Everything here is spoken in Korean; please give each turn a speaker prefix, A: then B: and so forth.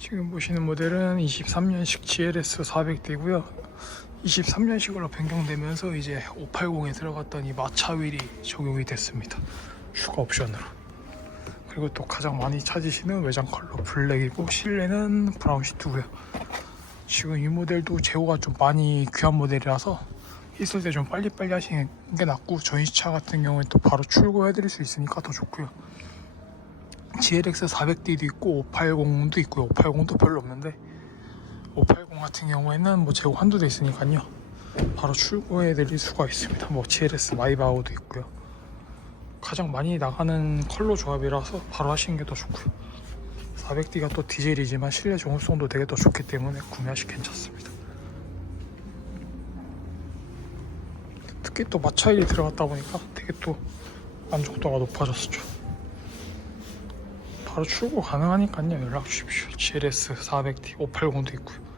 A: 지금 보시는 모델은 23년식 GLS 400D고요. 23년식으로 변경되면서 이제 580에 들어갔던 이 마차 휠이 적용이 됐습니다. 추가 옵션으로. 그리고 또 가장 많이 찾으시는 외장 컬러 블랙이고 실내는 브라운 시트고요. 지금 이 모델도 제호가 좀 많이 귀한 모델이라서 있을 때 좀 빨리빨리 하시는 게 낫고 전시차 같은 경우에 또 바로 출고해 드릴 수 있으니까 더 좋고요. GLX 400D도 있고 580도 있고요. 580도 별로 없는데 580 같은 경우에는 뭐 재고 한두 대 있으니까요. 바로 출고해 드릴 수가 있습니다. 뭐 GLS 마이바우도 있고요. 가장 많이 나가는 컬러 조합이라서 바로 하시는 게 더 좋고요. 400D가 또 디젤이지만 실내 정흡성도 되게 더 좋기 때문에 구매하시 괜찮습니다. 특히 또 마차일이 들어갔다 보니까 되게 또 만족도가 높아졌죠. 바로 출고 가능하니까요. 연락 주십시오. GLS 400D 580도 있고요.